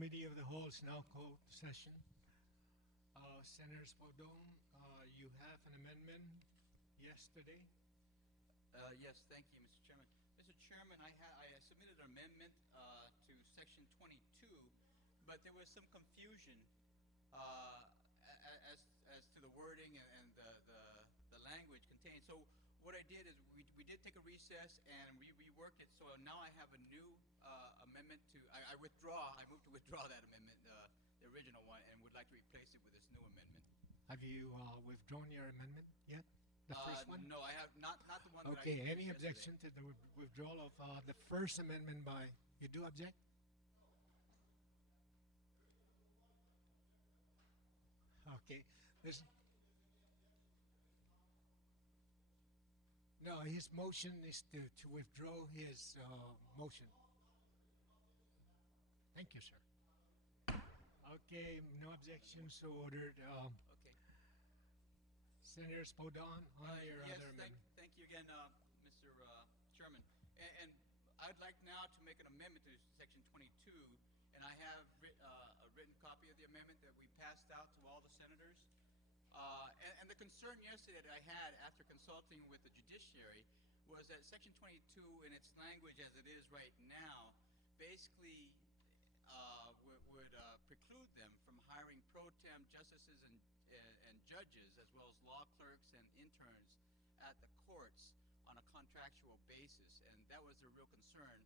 Committee of the Whole is now called to session. Senator Spodong, you have an amendment yesterday. Yes, thank you, Mr. Chairman. Mr. Chairman, I submitted an amendment to Section 22, but there was some confusion as to the wording and the language contained. So what I did is we did take a recess and we reworked it. So now I have a new amendment to, I moved to withdraw that amendment, the original one, and would like to replace it with this new amendment. Have you withdrawn your amendment yet? The first one? No, I have not the one that I Okay, introduced any yesterday. objection to the withdrawal of the first amendment by, you do object? Okay, no, his motion is to withdraw his motion. Thank you, sir. Okay, no objection, so ordered. Okay. Senator Spodon, on your Yes, other amendment. thank you again, Mr. Chairman. And I'd like now to make an amendment to Section 22, and I have a written copy of the amendment that we passed out to all the senators. And the concern yesterday that I had after consulting with the judiciary was that Section 22 in its language as it is right now basically would preclude them from hiring pro tem justices and judges, as well as law clerks and interns at the courts on a contractual basis, and that was a real concern.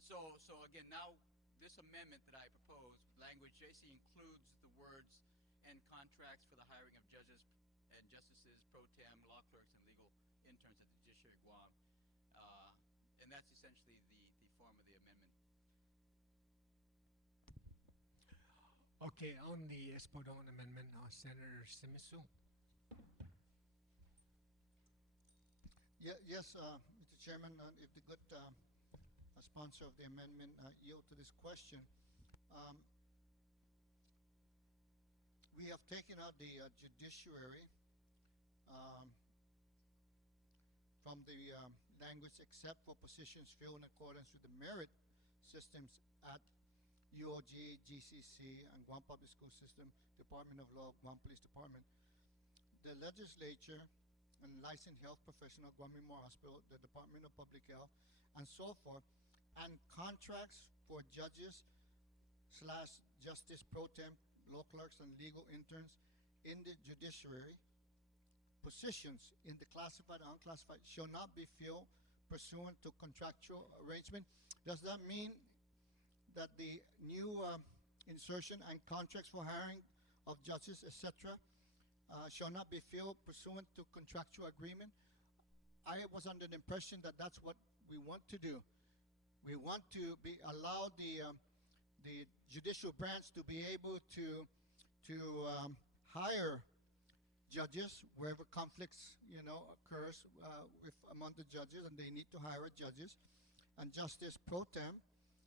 So again, now this amendment that I propose, language basically includes the words and contracts for the hiring of judges and justices, pro tem, law clerks, and legal interns at the Judiciary of Guam. And that's essentially the form of the amendment. Okay, on the Spodon amendment, Senator Simisu. Yes, Mr. Chairman, if the good sponsor of the amendment yield to this question, we have taken out the judiciary from the language except for positions filled in accordance with the merit systems at UOG, GCC, and Guam Public School System, Department of Law, Guam Police Department. The legislature and licensed health professional, Guam Memorial Hospital, the Department of Public Health, and so forth, and contracts for judges / justice pro tem, law clerks, and legal interns in the judiciary. Positions in the classified and unclassified shall not be filled pursuant to contractual arrangement. Does that mean that the new insertion and contracts for hiring of judges, etc., shall not be filled pursuant to contractual agreement? I was under the impression that that's what we want to do. We want to allow the judicial branch to be able to hire judges wherever conflicts occurs among the judges, and they need to hire judges, and justice pro tem,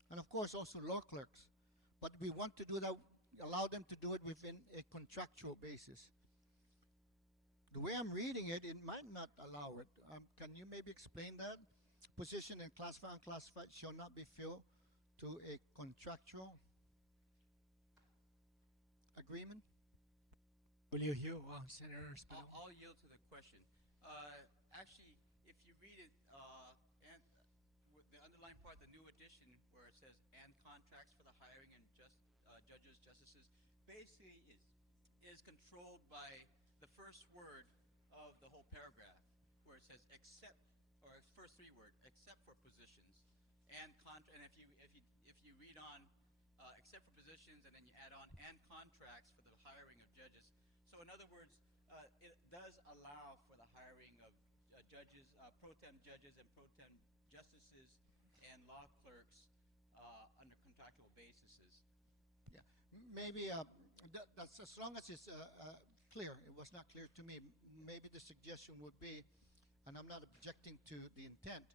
and of course also law clerks. But we want to do that, allow them to do it within a contractual basis. The way I'm reading it, it might not allow it. Can you maybe explain that? Position in classified and unclassified shall not be filled to a contractual agreement? Will you hear Senator Spodon? I'll yield to the question. Actually, if you read it, and with the underlying part, the new addition where it says "and contracts for the hiring and judges, justices," basically is controlled by the first word of the whole paragraph, where it says "except," or first three word, "except for positions," and if you read on "except for positions," and then you add on "and contracts for the hiring of judges." So in other words, it does allow for the hiring of judges, pro tem judges and pro tem justices and law clerks under contractual basis. Yeah, maybe that's as long as it's clear. It was not clear to me. Maybe the suggestion would be, and I'm not objecting to the intent.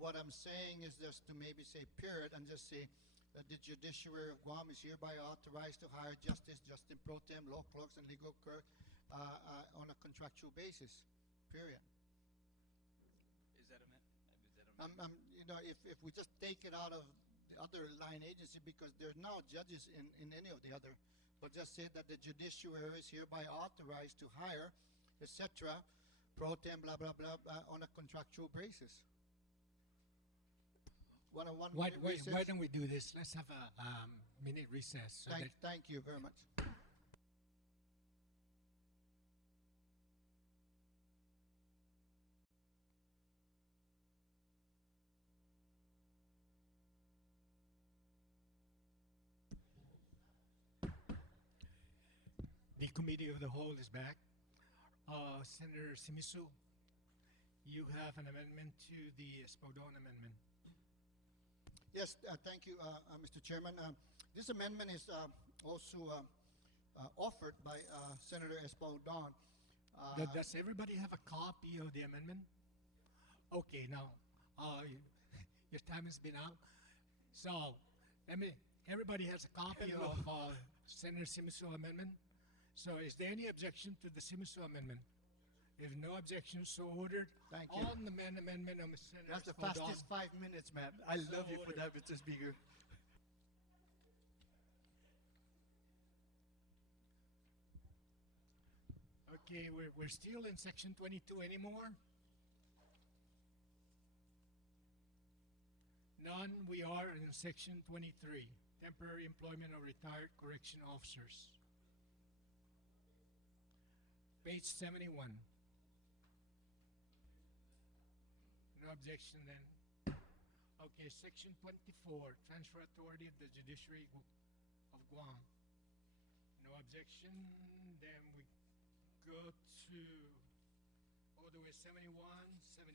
What I'm saying is just to maybe say period and just say that the Judiciary of Guam is hereby authorized to hire justice, justice pro tem, law clerks, and legal clerk on a contractual basis. Period. Is that a if we just take it out of the other line agency because there are now judges in any of the other, but just say that the judiciary is hereby authorized to hire, etc., pro tem, blah, blah, blah, on a contractual basis. One Why minute recess. don't we do this? Let's have a minute recess. So that Thank you very much. the Committee of the Whole is back. Senator Simisu, you have an amendment to the Espadon amendment. Yes, thank you, Mr. Chairman. This amendment is also offered by Senator Espadon. Does everybody have a copy of the amendment? Okay, now, your time has been out. So, everybody has a copy of Senator Simisu amendment. So is there any objection to the Simisu amendment? If no objection, so ordered. Thank you. On the amendment of Senator That's the Espadon. fastest 5 minutes, man. I love you for that, Mr. Speaker. Okay, we're still in section 22 anymore? None, we are in section 23, temporary employment of retired correction officers. Page 71. No objection then. Okay, section 24, transfer authority of the judiciary of Guam. No objection, then we go to all the way 71, 72.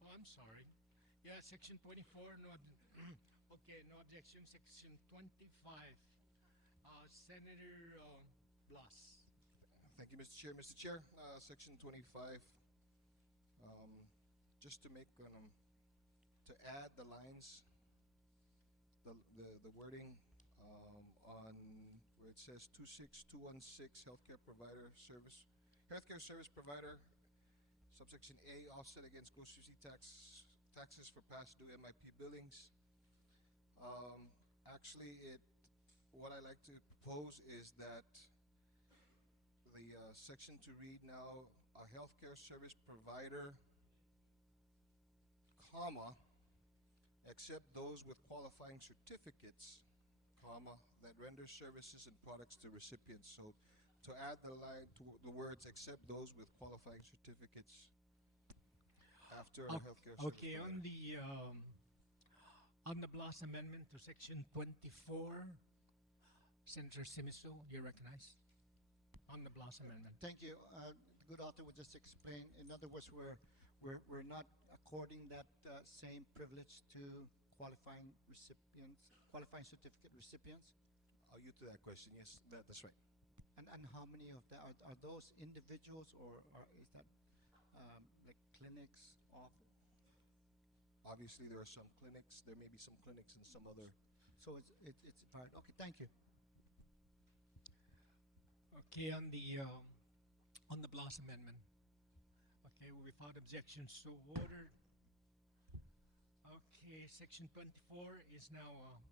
Oh, I'm sorry. Yeah, section 24, no, okay, no objection. Section 25, Senator Blas. Thank you, Mr. Chair. Mr. Chair, Section 25, just to make, to add the lines, the wording on where it says 26216 healthcare service provider, subsection A, offset against gross receipt taxes for past due MIP billings. Actually, what I like to propose is that the section to read now, a healthcare service provider, comma, except those with qualifying certificates, comma, that render services and products to recipients. So to add the line to the words, except those with qualifying certificates after a healthcare service Okay, provider. on the Blas amendment to section 24, Senator Simisu, you're recognized on the Blas amendment. Thank you. The good author would just explain. In other words, we're not according that same privilege to qualifying certificate recipients. I'll yield to that question. Yes, that's right. And how many of that are those individuals, or is that like clinics of? Obviously, there are some clinics. There may be some clinics and some other. So it's part. Okay, thank you. Okay, on the Blas amendment. Okay, without objection, so ordered. Okay, section 24 is now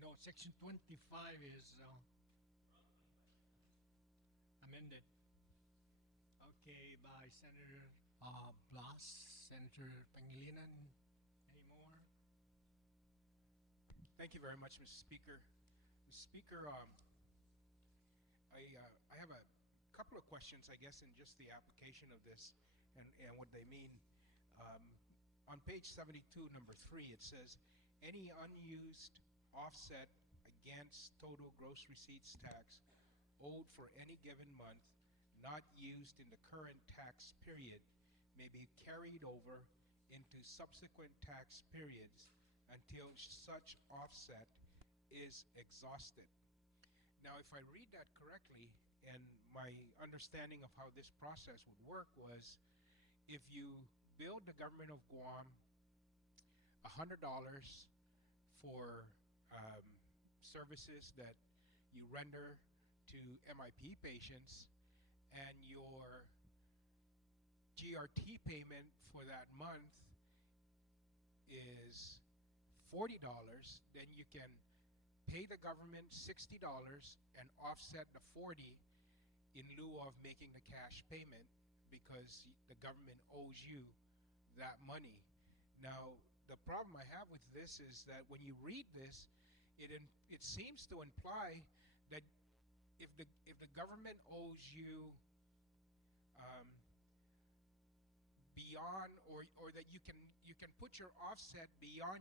no, section 25 is amended. Okay, by Senator Blas, Senator Pangilinan. Any more? Thank you very much, Mr. Speaker. Mr. Speaker, I have a couple of questions, I guess, in just the application of this and what they mean. On page 72, number 3, it says, any unused offset against total gross receipts tax owed for any given month not used in the current tax period may be carried over into subsequent tax periods until such offset is exhausted. Now, if I read that correctly, and my understanding of how this process would work was, if you billed the government of Guam $100 for services that you render to MIP patients, and your GRT payment for that month is $40, then you can pay the government $60 and offset the 40 in lieu of making the cash payment because the government owes you that money. Now, the problem I have with this is that when you read this, it seems to imply that if the government owes you beyond, or that you can put your offset beyond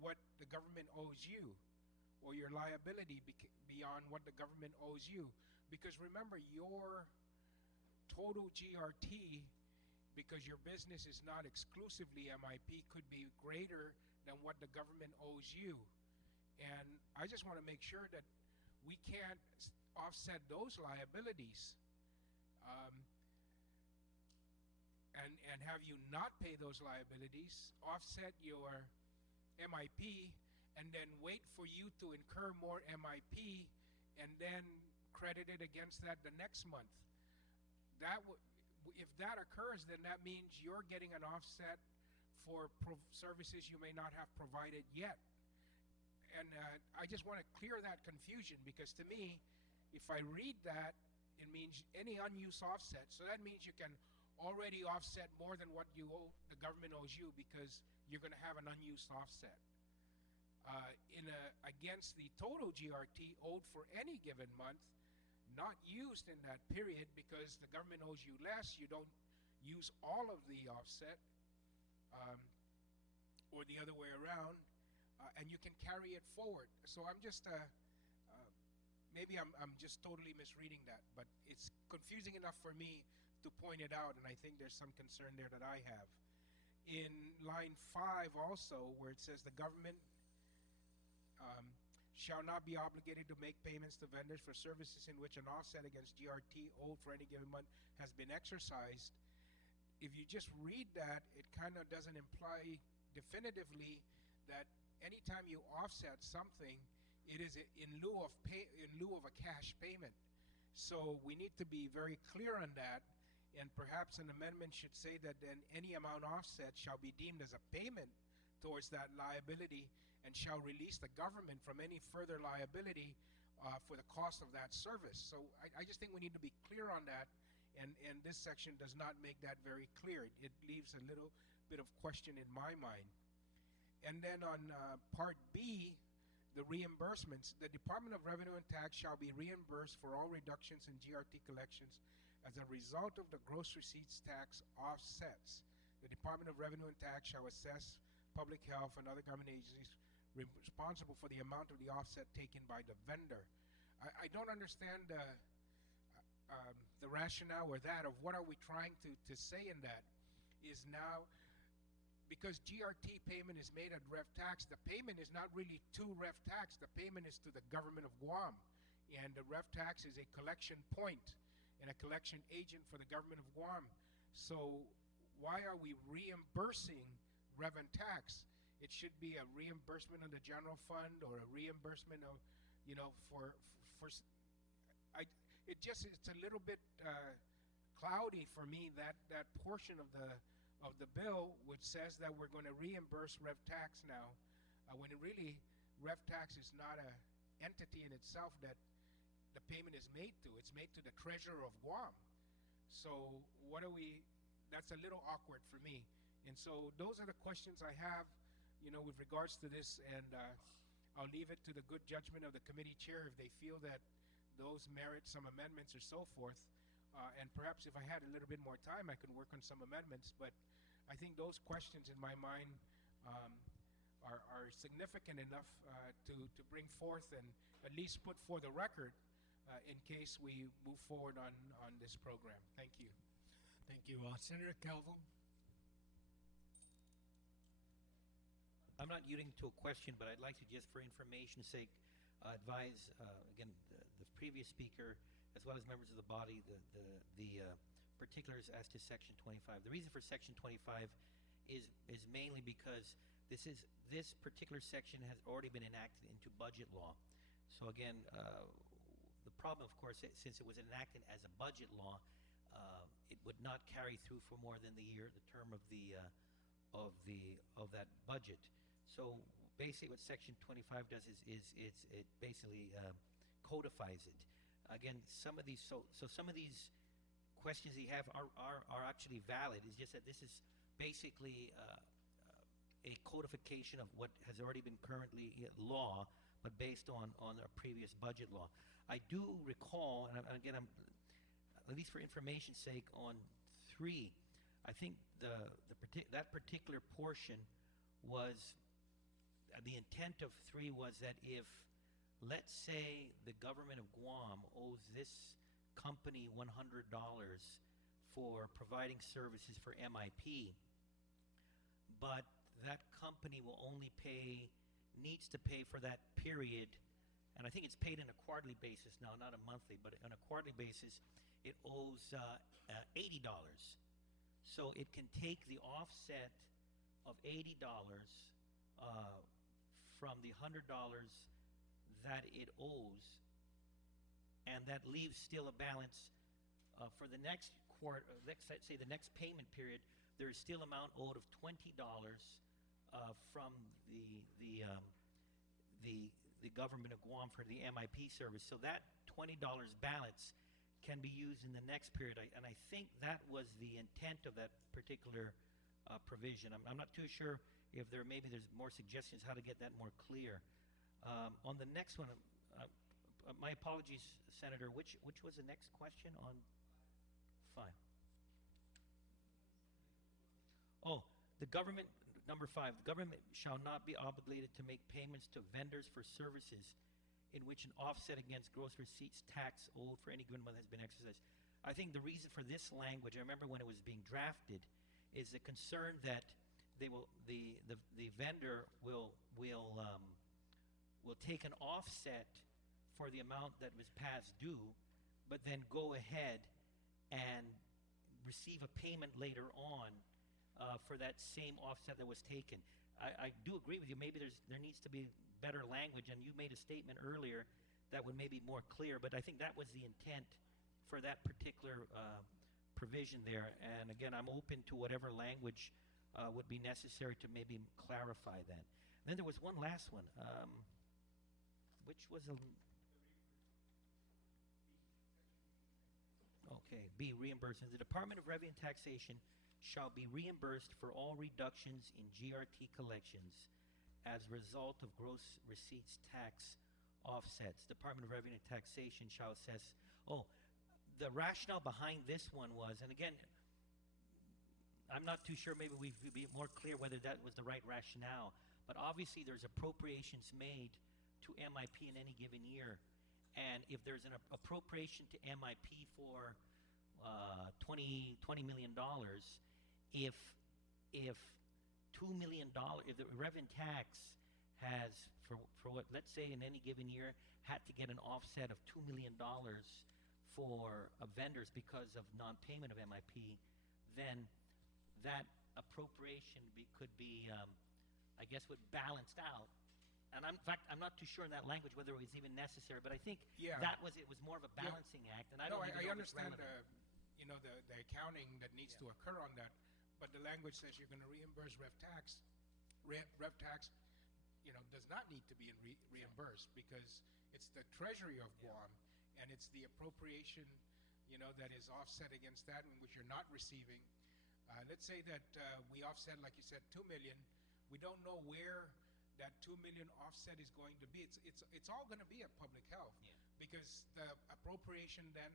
what the government owes you, or your liability beyond what the government owes you, because remember, your total GRT, because your business is not exclusively MIP, could be greater than what the government owes you. And I just want to make sure that we can't offset those liabilities and have you not pay those liabilities, offset your MIP, and then wait for you to incur more MIP and then credit it against that the next month. If that occurs, then that means you're getting an offset for services you may not have provided yet. And I just want to clear that confusion, because to me, if I read that, it means any unused offset. So that means you can already offset more than what the government owes you, because you're going to have an unused offset. Against the total GRT owed for any given month, not used in that period because the government owes you less, you don't use all of the offset, or the other way around, and you can carry it forward. So I'm just, maybe I'm just totally misreading that, but it's confusing enough for me to point it out, and I think there's some concern there that I have. In line 5 also, where it says the government shall not be obligated to make payments to vendors for services in which an offset against GRT owed for any given month has been exercised. If you just read that, it kind of doesn't imply definitively that anytime you offset something, it is in lieu of a cash payment. So we need to be very clear on that, and perhaps an amendment should say that then any amount offset shall be deemed as a payment towards that liability and shall release the government from any further liability for the cost of that service. So I just think we need to be clear on that, and this section does not make that very clear. It leaves a little bit of question in my mind. And then on Part B, the reimbursements, the Department of Revenue and Tax shall be reimbursed for all reductions in GRT collections as a result of the gross receipts tax offsets. The Department of Revenue and Tax shall assess public health and other government agencies responsible for the amount of the offset taken by the vendor. I don't understand the rationale or that of what are we trying to say in that is now, because GRT payment is made at Rev Tax, the payment is not really to Rev Tax, the payment is to the government of Guam. And the Rev Tax is a collection point and a collection agent for the government of Guam. So why are we reimbursing Rev and Tax? It should be a reimbursement of the general fund, or a reimbursement of, it's a little bit cloudy for me, that portion of the bill which says that we're going to reimburse Rev Tax now, when it really, Rev Tax is not an entity in itself that the payment is made to. It's made to the treasurer of Guam. So that's a little awkward for me. And so those are the questions I have, with regards to this, and I'll leave it to the good judgment of the committee chair if they feel that those merit some amendments or so forth. And perhaps if I had a little bit more time, I could work on some amendments. But I think those questions in my mind are significant enough to bring forth and at least put for the record in case we move forward on this program. Thank you. Thank you. Senator Calvo. I'm not yielding to a question, but I'd like to just, for information's sake, advise, again, the previous speaker, as well as members of the body, the particulars as to Section 25. The reason for Section 25 is mainly because this particular section has already been enacted into budget law. So again, the problem, of course, since it was enacted as a budget law, it would not carry through for more than the term of that budget. So basically, what Section 25 does is it basically codifies it. Again, some of these some of these questions you have are actually valid. It's just that this is basically a codification of what has already been currently law, but based on a previous budget law. I do recall, and again, I'm at least for information's sake, on 3, I think that particular portion was the intent of 3 was that if, let's say, the government of Guam owes this company $100 for providing services for MIP, but that company will only needs to pay for that period, and I think it's paid on a quarterly basis now, not a monthly, but on a quarterly basis, it owes $80. So it can take the offset of $80 from the $100 that it owes, and that leaves still a balance for the next quarter. Let's say the next payment period. There is still amount owed of $20 from the government of Guam for the MIP service. So that $20 balance can be used in the next period. And I think that was the intent of that particular provision. I'm not too sure if there's more suggestions how to get that more clear. On the next one, my apologies, Senator. Which was the next question on 5? Oh, the government. Number 5, the government shall not be obligated to make payments to vendors for services in which an offset against gross receipts tax owed for any given month has been exercised. I think the reason for this language, I remember when it was being drafted, is the concern that the vendor will take an offset for the amount that was past due, but then go ahead and receive a payment later on for that same offset that was taken. I do agree with you. Maybe there needs to be better language, and you made a statement earlier that would maybe more clear, but I think that was the intent for that particular provision there. And again, I'm open to whatever language would be necessary to maybe clarify that. And then there was one last one, which was okay, B, reimbursement. The Department of Revenue and Taxation shall be reimbursed for all reductions in GRT collections as a result of gross receipts tax offsets. Department of Revenue and Taxation shall assess. Oh, the rationale behind this one was, and again, I'm not too sure, maybe we could be more clear whether that was the right rationale, but obviously there's appropriations made to MIP in any given year, and if there's an appropriation to MIP for $20 million, if $2 million, if the revenue tax has, for what, let's say in any given year, had to get an offset of $2 million for vendors because of non-payment of MIP, then that appropriation could be, I guess, would balanced out. And in fact, I'm not too sure in that language whether it was even necessary, but I think it was more of a balancing act. And I don't even know if it's understand relevant. the accounting that needs to occur on that, but the language says you're going to reimburse rev tax. Rev tax, does not need to be reimbursed because it's the Treasury of Guam, and it's the appropriation, that is offset against that, in which you're not receiving. Let's say that we offset, like you said, $2 million. We don't know where that $2 million offset is going to be. It's all going to be at public health, because the appropriation then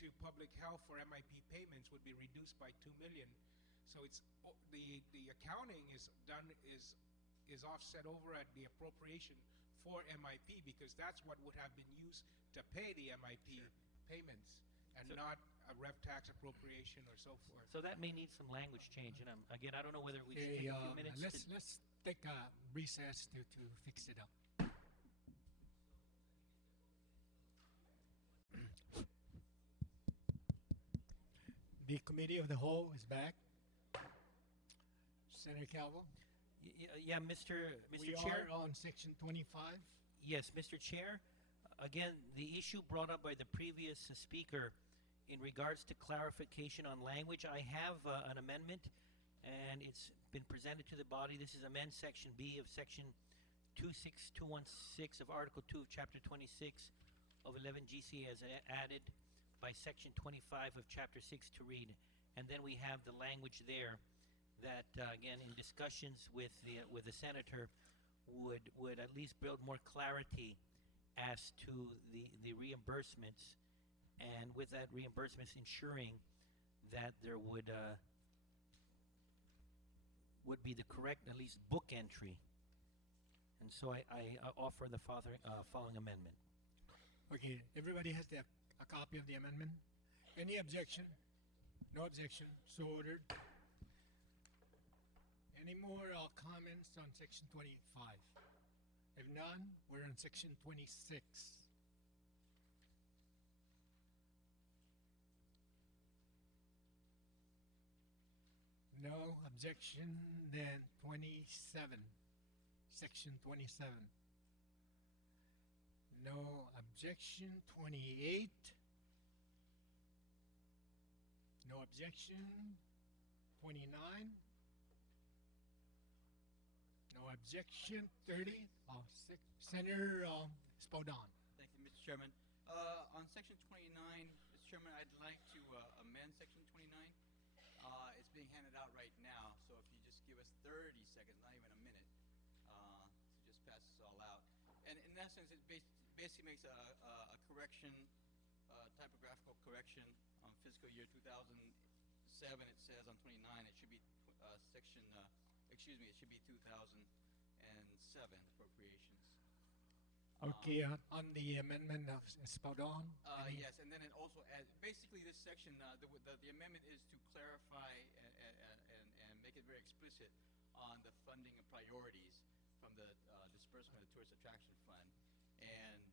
to public health for MIP payments would be reduced by $2 million. So it's the accounting is done is offset over at the appropriation for MIP, because that's what would have been used to pay the MIP payments, and not a rev tax appropriation or so forth. So that may need some language change, and again, I don't know whether we should take a few minutes. Let's take a recess to fix it up. The Committee of the Whole is back. Senator Calvo? Yeah, Mr. We Chair. are on Section 25. Yes, Mr. Chair. again, the issue brought up by the previous speaker in regards to clarification on language, I have an amendment, and it's been presented to the body. This is amend Section B of Section 26216 of Article 2 of Chapter 26 of 11 GC as added by Section 25 of Chapter 6 to read. And then we have the language there that, again, in discussions with the senator, would at least build more clarity as to the reimbursements, and with that reimbursements ensuring that there would be the correct, at least, book entry. And so I offer the following amendment. Okay, everybody has a copy of the amendment. Any objection? No objection. So ordered. Any more comments on Section 25? If none, we're on Section 26. No objection. Then 27. Section 27. No objection. 28. No objection. 29. No objection. 30. Senator Spodon. Thank you, Mr. Chairman. On Section 29, Mr. Chairman, I'd like to amend Section 29. It's being handed out right now, so if you just give us 30 seconds, not even a minute, to just pass this all out. And in essence, it basically makes a correction, typographical correction on fiscal year 2007. It says on 29, it should be it should be 2007 appropriations. Okay, on the amendment of Spodon. Yes, and then it also adds, basically this section, the amendment is to clarify and make it very explicit on the funding and priorities from the disbursement of the Tourist Attraction Fund. And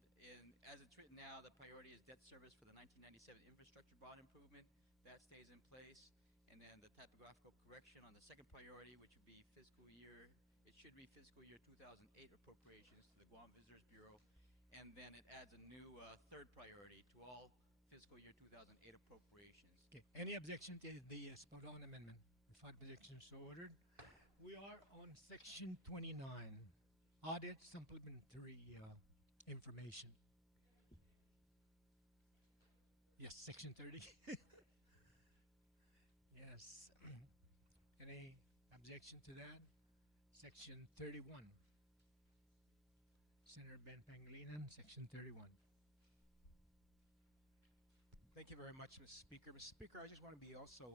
as it's written now, the priority is debt service for the 1997 infrastructure bond improvement. That stays in place. And then the typographical correction on the second priority, which would be it should be fiscal year 2008 appropriations to the Guam Visitors Bureau. And then it adds a new third priority to all fiscal year 2008 appropriations. Okay, any objection to the Spodon amendment? Without objection, so ordered. We are on Section 29, audit supplementary information. Yes, Section 30. Yes. Any objection to that? Section 31. Senator Ben Pangilinan, Section 31. Thank you very much, Mr. Speaker. Mr. Speaker, I just want to be also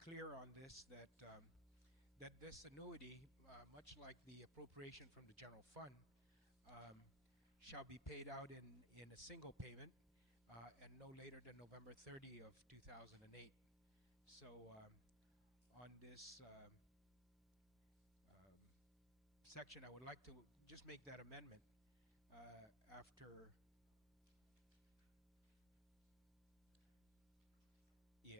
clear on this, that this annuity, much like the appropriation from the general fund, shall be paid out in a single payment and no later than November 30 of 2008. So on this section, I would like to just make that amendment after, and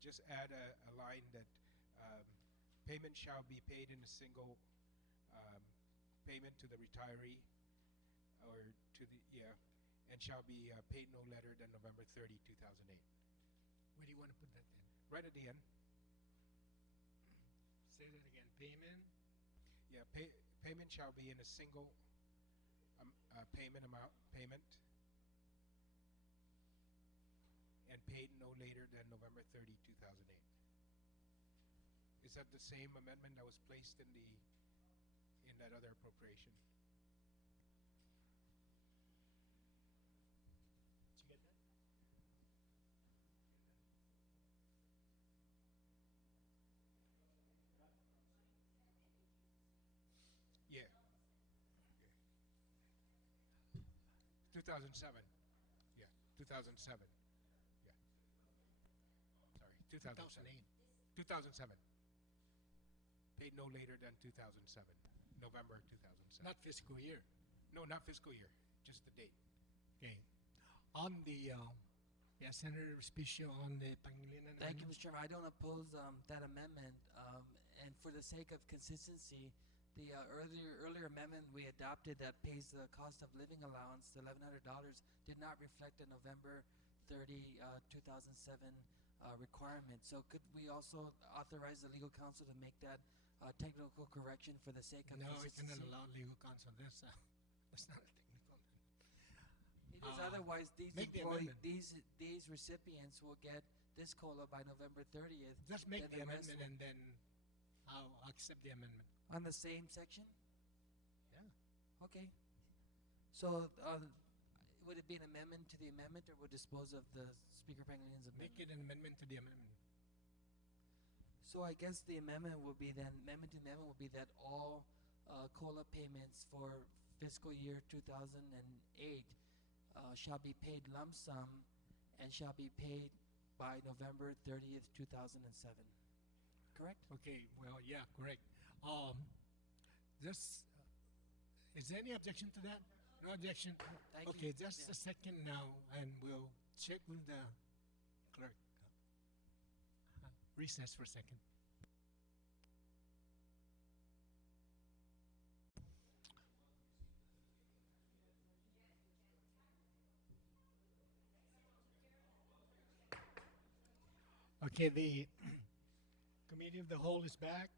just add a line that payment shall be paid in a single payment to the retiree, or to the, and shall be paid no later than November 30, 2008. Where do you want to put that then? Right at the end. Say that again. Payment. Yeah, payment shall be in a single payment, and paid no later than November 30, 2008. Is that the same amendment that was placed in that other appropriation? Did you get that? Yeah. 2007. Yeah, 2007. Yeah. Sorry, 2007. 2007. Paid no later than 2007. November 2007. Not fiscal year. No, not fiscal year. Just the date. Okay. On the, Senator Respicio on the Pangilinan. Thank you, Mr. Chairman. I don't oppose that amendment. And for the sake of consistency, The earlier amendment we adopted that pays the cost of living allowance, the $1,100, did not reflect the November 30, 2007 requirement. So could we also authorize the legal counsel to make that technical correction for the sake of No, I consistency? cannot allow legal counsel. That's not a technical. It is otherwise make the amendment. these recipients will get this COLA by November 30th. Just make then the rest amendment and then I'll accept the amendment. on the same section? Yeah. Okay. So would it be an amendment to the amendment, or would dispose of the Speaker Pangilinan Make amendment? it an amendment to the amendment. So I guess the amendment will be then, amendment to the amendment will be that all COLA payments for fiscal year 2008 shall be paid lump sum and shall be paid by November 30th, 2007. Correct? Okay, well, yeah, correct. Just, is there any objection to that? No objection? Thank Okay, you. just Yeah. a second now, and we'll check with the clerk. Recess for a second. Okay, the Committee of the Whole is back.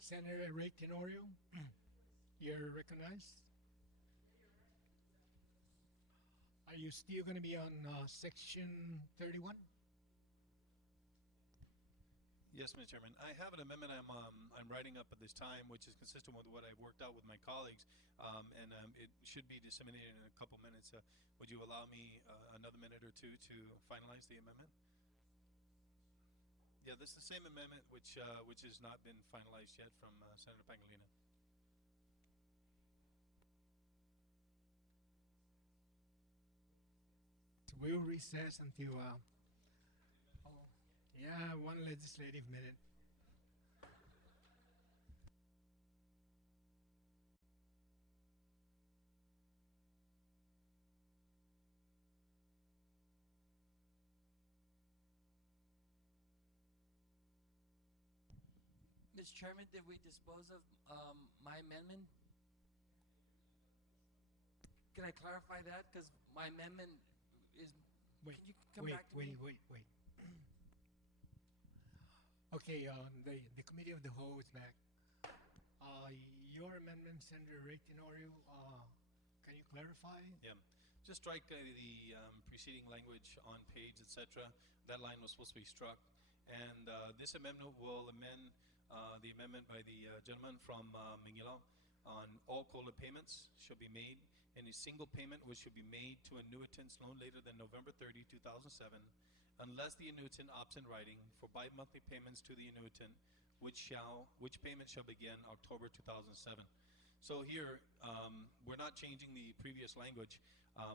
Senator Ray Tenorio, you're recognized. Are you still going to be on section 31? Yes, Mr. Chairman. I have an amendment I'm writing up at this time, which is consistent with what I've worked out with my colleagues, and it should be disseminated in a couple minutes. Would you allow me another minute or two to finalize the amendment? Yeah, this is the same amendment which has not been finalized yet from Senator Pangilinan. So we'll recess until, yeah, one legislative minute. Mr. Chairman, did we dispose of my amendment? Can I clarify that? Because my amendment is, Wait, can you come wait, back to me? wait. Okay, the Committee of the Whole is back. Your amendment, Senator Ray Tenorio, can you clarify? Yeah, just strike the preceding language on page, etc. That line was supposed to be struck, and this amendment will amend the amendment by the gentleman from Mingilao on all COLA payments shall be made in a single payment which should be made to annuitants no later than November 30, 2007, unless the annuitant opts in writing for bi-monthly payments to the annuitant, which payment shall begin October 2007. So here, we're not changing the previous language,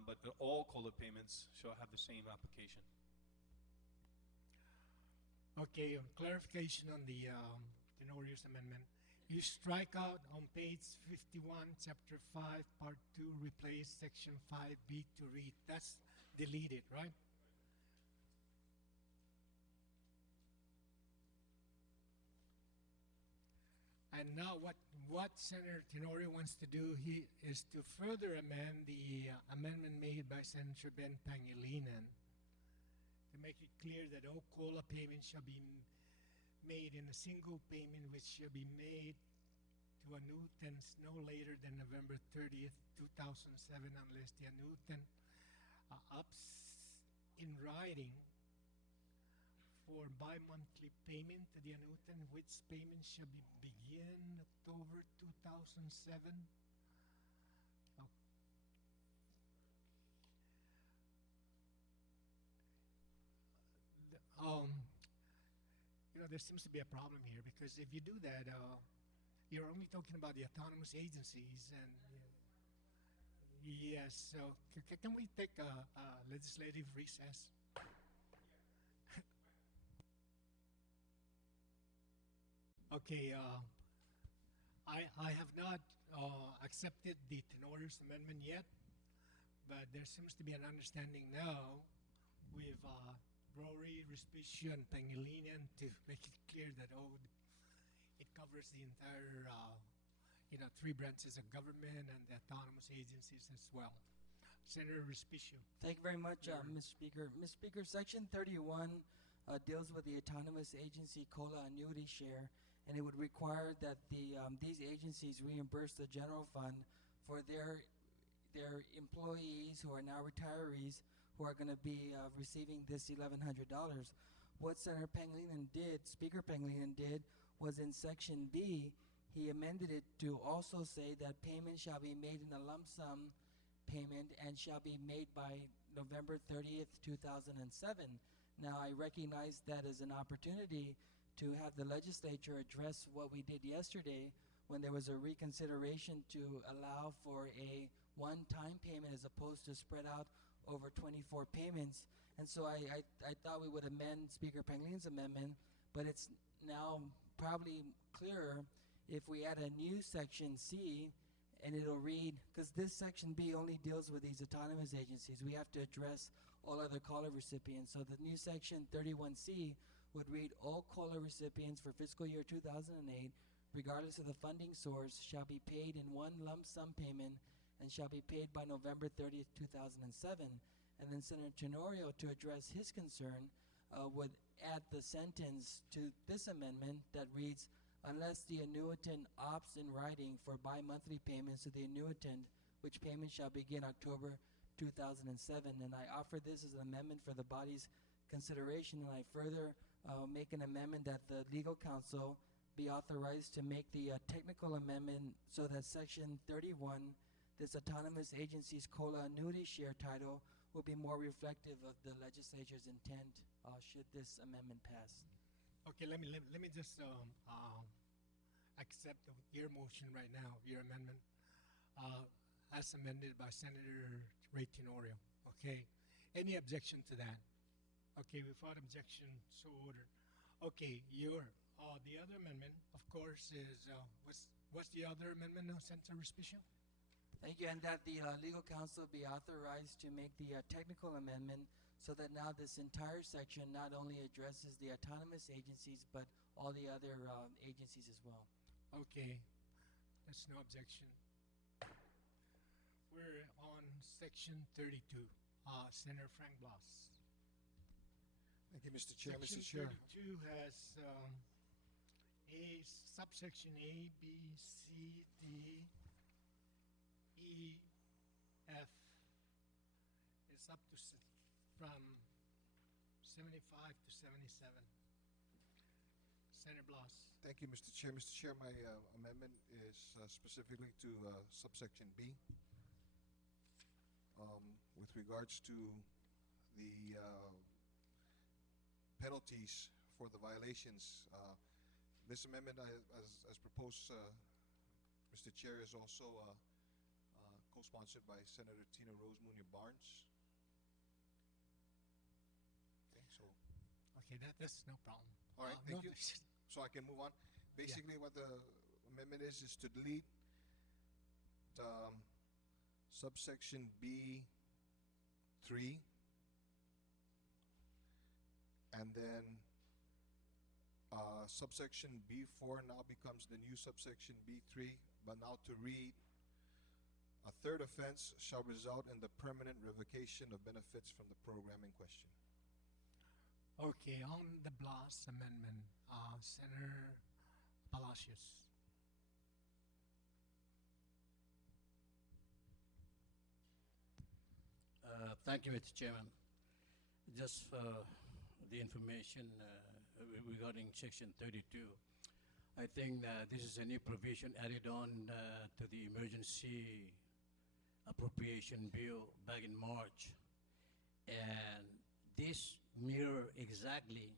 but all COLA payments shall have the same application. Okay, clarification on the Tenorio's amendment. You strike out on page 51, chapter 5, part 2, replace section 5B to read. That's deleted, right? And now what Senator Tenorio wants to do is to further amend the amendment made by Senator Ben Pangilinan to make it clear that all COLA payments shall be made in a single payment which shall be made to annuitants no later than November 30th, 2007, unless the annuitant ups in writing for bi-monthly payment to the annuitant, which payment shall begin October 2007. There seems to be a problem here because if you do that, you're only talking about the autonomous agencies, and yes. So can we take a legislative recess? Okay. I have not accepted the Tenorio's amendment yet, but there seems to be an understanding now with Rory, Respicio, and Pangilinan to make it clear that it covers the three branches of government and the autonomous agencies as well. Senator Respicio. Thank you very much, Mr. Speaker. Mr. Speaker, Section 31 deals with the autonomous agency COLA annuity share, and it would require that these agencies reimburse the general fund for their employees who are now retirees who are going to be receiving this $1,100. What Senator Pangilinan did, Speaker Pangilinan did, was in Section B, he amended it to also say that payment shall be made in a lump sum payment and shall be made by November 30th, 2007. Now, I recognize that as an opportunity to have the legislature address what we did yesterday when there was a reconsideration to allow for a one-time payment as opposed to spread out over 24 payments. And so I thought we would amend Speaker Panglian's amendment, but it's now probably clearer if we add a new Section C, and it'll read, because this Section B only deals with these autonomous agencies, we have to address all other COLA recipients. So the new Section 31C would read, all COLA recipients for fiscal year 2008, regardless of the funding source, shall be paid in one lump sum payment and shall be paid by November 30th, 2007. And then Senator Tenorio, to address his concern, would add the sentence to this amendment that reads, unless the annuitant opts in writing for bi-monthly payments to the annuitant, which payment shall begin October 2007. And I offer this as an amendment for the body's consideration, and I further make an amendment that the legal counsel be authorized to make the technical amendment so that Section 31, this autonomous agency's COLA annuity share title, will be more reflective of the legislature's intent should this amendment pass. Okay, let me just accept your motion right now, your amendment, as amended by Senator Ray Tenorio. Okay, any objection to that? Okay, without objection, so ordered. Okay, the other amendment, of course, is what's the other amendment now, Senator Respicio? Thank you, and that the legal counsel be authorized to make the technical amendment so that now this entire section not only addresses the autonomous agencies, but all the other agencies as well. Okay, there's no objection. We're on Section 32. Senator Frank Blas. Thank you, Mr. Chair. Mr. Section Chair. 32 has a subsection A, B, C, D, E, F. It's up to from 75 to 77. Senator Blas. Thank you, Mr. Chair. Mr. Chair, my amendment is specifically to subsection B. With regards to the penalties for the violations, this amendment, as proposed, Mr. Chair, is also co-sponsored by Senator Tina Rose Munoz Barnes. Okay, so. Okay, that's no problem. All right, No, thank you. So I can move on. Basically, what the amendment is to delete subsection B3, and then subsection B4 now becomes the new subsection B3, but now to read, a third offense shall result in the permanent revocation of benefits from the program in question. Okay, on the Blas amendment, Senator Palacios. Thank you, Mr. Chairman. Just for the information regarding Section 32, I think that this is a new provision added on to the emergency appropriation bill back in March. And this mirror exactly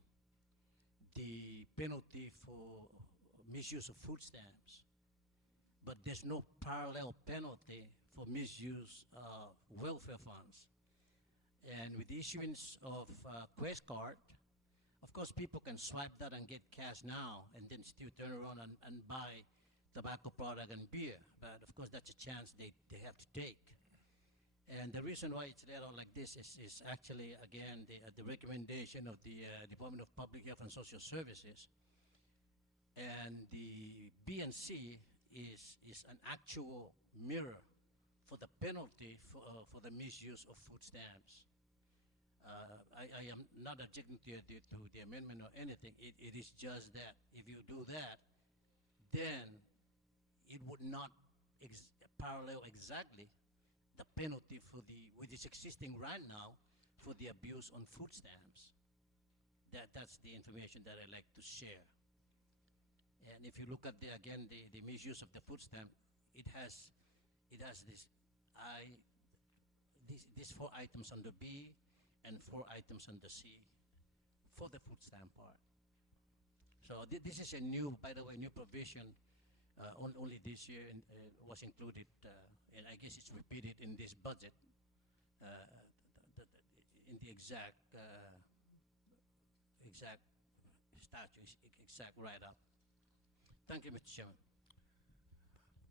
the penalty for misuse of food stamps. But there's no parallel penalty for misuse of welfare funds. And with the issuance of Quest card, of course, people can swipe that and get cash now and then still turn around and buy tobacco product and beer. But of course, that's a chance they have to take. And the reason why it's laid out like this is actually, again, the recommendation of the Department of Public Health and Social Services. And the B and C is an actual mirror for the penalty for the misuse of food stamps. I am not objecting to the amendment or anything. It is just that if you do that, then it would not parallel exactly the penalty for which is existing right now for the abuse on food stamps. That's the information that I like to share. And if you look at the misuse of the food stamp, it has these 4 items under B and 4 items under C for the food stamp part. So this is a new, by the way, new provision. Only this year was included, and I guess it's repeated in this budget, in the exact statute, exact write-up. Thank you, Mr. Chairman.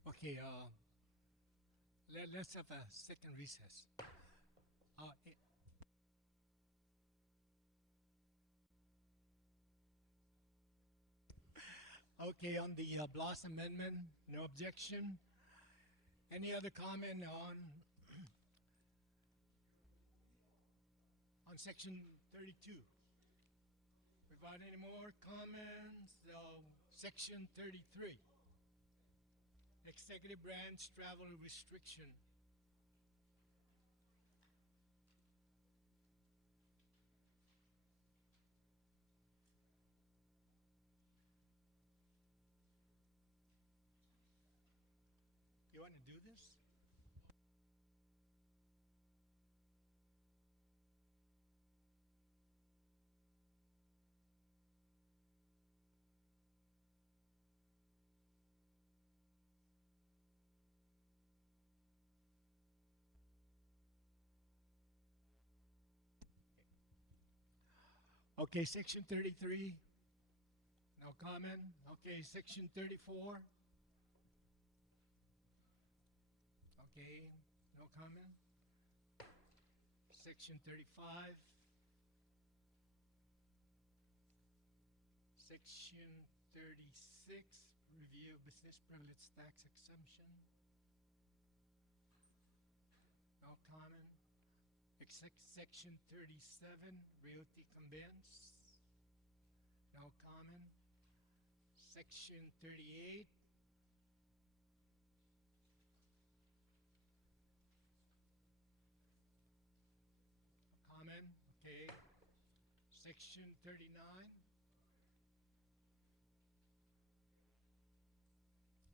Okay, let's have a second recess. Okay, on the Bloss amendment, no objection. Any other comment on section 32? Without any more comments, section 33, executive branch travel restriction. You want to do this? Okay, section 33, no comment. Okay, section 34. Okay, no comment. Section 35. Section 36, review of business privilege tax exemption. No comment. Section 37, realty conveyance. No comment. Section 38. Comment. Okay. Section 39.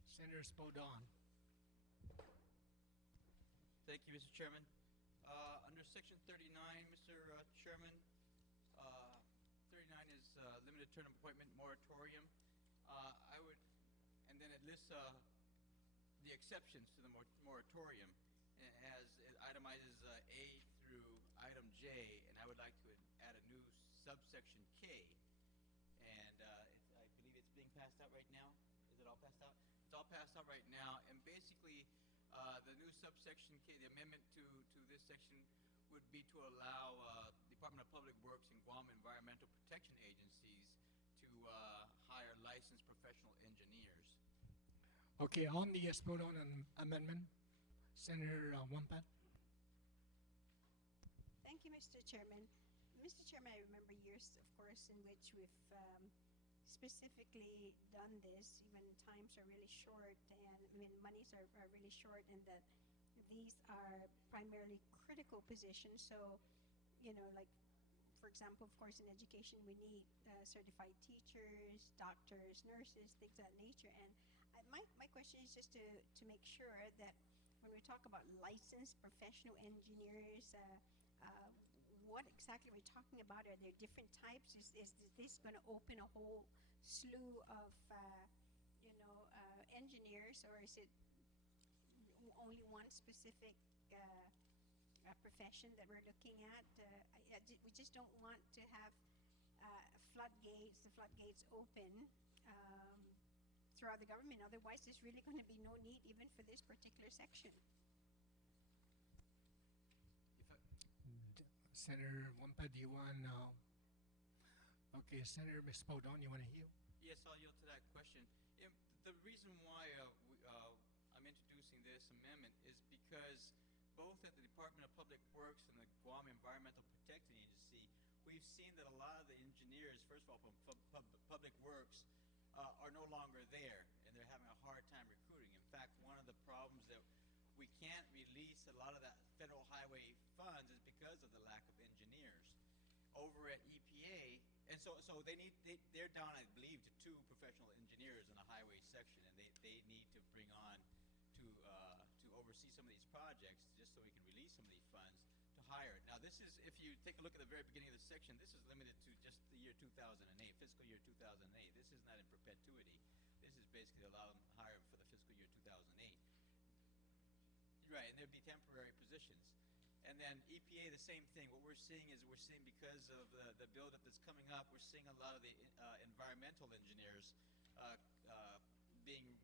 Senator Spodon. Thank you, Mr. Chairman. Under Section 39, Mr. Chairman, 39 is limited term appointment moratorium. I would, and then it lists the exceptions to the moratorium, as it itemizes A through item J, and I would like to add a new subsection K. And I believe it's being passed out right now. Is it all passed out? It's all passed out right now, and basically the new subsection K, the amendment to this section would be to allow Department of Public Works and Guam Environmental Protection Agencies to hire licensed professional engineers. Okay, on the Spodon amendment, Senator Wampat. Thank you, Mr. Chairman. Mr. Chairman, I remember years, of course, in which we've specifically done this, even times are really short, and monies are really short, and that these are primarily critical positions. So, like, for example, of course, in education, we need certified teachers, doctors, nurses, things of that nature. And my question is just to make sure that when we talk about licensed professional engineers, what exactly are we talking about? Are there different types? Is this going to open a whole slew of engineers, or is it only one specific profession that we're looking at? We just don't want to have the floodgates open throughout the government. Otherwise, there's really going to be no need even for this particular section. Senator Wampat, do you want? Okay, Senator Spodon, you want to yield? Yes, I'll yield to that question. The reason why is because both at the Department of Public Works and the Guam Environmental Protection Agency, we've seen that a lot of the engineers, first of all, from Public Works, are no longer there, and they're having a hard time recruiting. In fact, one of the problems that we can't release a lot of that federal highway funds is because of the lack of engineers. Over at EPA, and so they're down, I believe, to 2 professional engineers in the highway section, and they need to bring on to oversee some of these projects just so we can release some of these funds to hire. Now, this is, if you take a look at the very beginning of the section, this is limited to just the year 2008, fiscal year 2008. This is not in perpetuity. This is basically allow them to hire for the fiscal year 2008. Right, and there'd be temporary positions. And then EPA, the same thing. What we're seeing is because of the buildup that's coming up, we're seeing a lot of the environmental engineers being